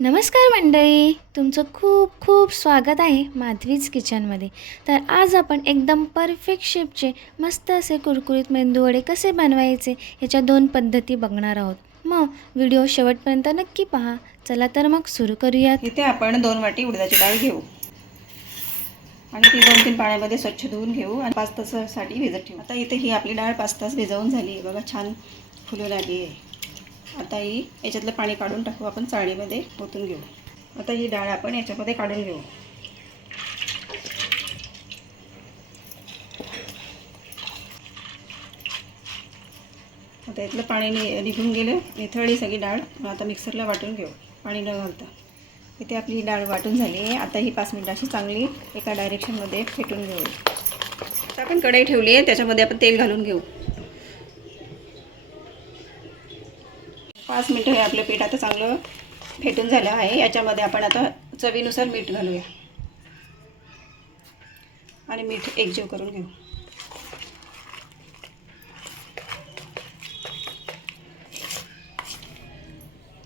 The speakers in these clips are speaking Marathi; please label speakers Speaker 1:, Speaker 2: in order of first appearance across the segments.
Speaker 1: नमस्कार मंडळी. तुमचं खूप खूप स्वागत आहे माधवीज किचनमध्ये. तर आज आपण एकदम परफेक्ट शेपचे मस्त असे कुरकुरीत मेंदूवडे कसे बनवायचे याच्या दोन पद्धती बघणार आहोत. मग व्हिडिओ शेवटपर्यंत नक्की पहा. चला तर मग सुरू करूयात.
Speaker 2: इथे आपण दोन वाटी उडदाची डाळ घेऊ. आणि ती दोन तीन पाण्यामध्ये स्वच्छ धुवून घेऊ आणि पाच तासासाठी भिजत ठेवू. आता इथे ही आपली डाळ पाच तास भिजवून झाली आहे. बघा छान फुलं लागली आहे. आता ही याच्यातलं पाणी काढून टाकू आपण चाळणीमध्ये ओतून घेऊ. आता ही डाळ आपण याच्यामध्ये काढून घेऊ. आता यातलं पाणी नि निघून गेलं निथळली सगळी डाळ मग आता मिक्सरला वाटून घेऊ पाणी न घालता. इथे आपली डाळ वाटून झाली आहे आता ही पाच मिनिटं अशी चांगली एका डायरेक्शनमध्ये फेटून घेऊ. आता आपण कढई ठेवली आहे त्याच्यामध्ये आपण तेल घालून घेऊ. पाच मिनटं हे आपलं पीठ आता चांगलं फेटून झालं आहे. याच्यामध्ये आपण आता चवीनुसार मीठ घालूया. आणि मीठ एकजीव करून घेऊ.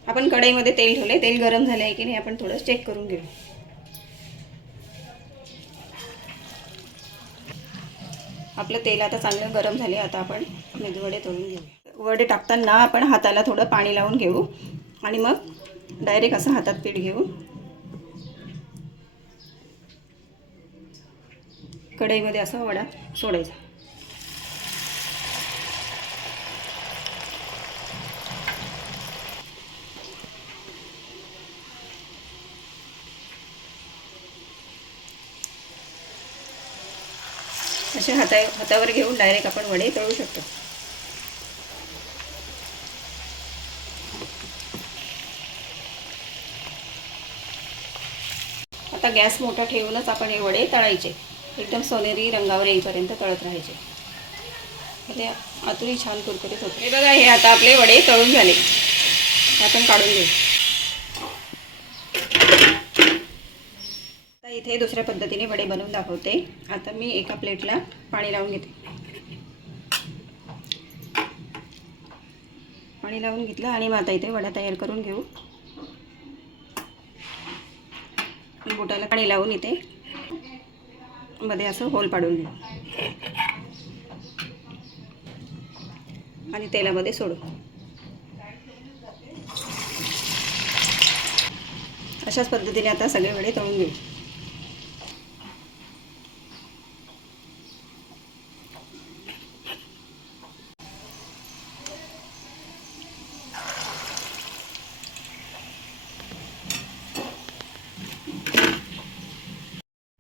Speaker 2: आपण कढईमध्ये तेल ठेवले तेल गरम झाले आहे की नाही आपण थोडं चेक करून घेऊ. आपलं तेल आता चांगलं गरम झाले आता आपण मेदूवडे तळून घेऊ वडे टाकताना आपण हाताला थोडं पाणी लावून घेऊ. आणि मग डायरेक्ट असं हातात पीठ घेऊ. कढईमध्ये असा वडा सोडायचा. असे हाता हातावर घेऊन डायरेक्ट आपण वडे तळू शकतो. आता गॅस मोठा ठेवूनच आपण हे वडे तळायचे. एकदम सोनेरी रंगावर येईपर्यंत तळत राहायचे. ते आतूनही छान कुरकुरीत होते. हे बघा हे आता आपले वडे तळून झाले. आपण काढून घेऊ. आता इथे दुसऱ्या पद्धतीने वडे बनवून दाखवते. आता मी एका प्लेटला पाणी लावून घेते. पाणी लावून घेतलं आणि मग आता इथे वडा तयार करून घेऊ. बोटाला पाणी लावून इथे मध्ये असं होल पाडून घेऊ. आणि तेलामध्ये सोडू. अशाच पद्धतीने आता सगळे वडे तळून घेऊ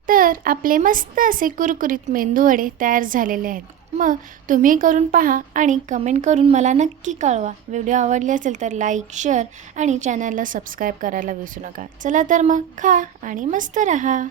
Speaker 1: तर आपले मस्त असे कुरकुरीत मेंदूवडे तयार झालेले आहेत. मग तुम्ही करून पहा आणि कमेंट करून मला नक्की कळवा. व्हिडिओ आवडले असेल तर लाईक शेअर आणि चॅनलला सबस्क्राईब करायला विसरू नका. चला तर मग खा आणि मस्त रहा.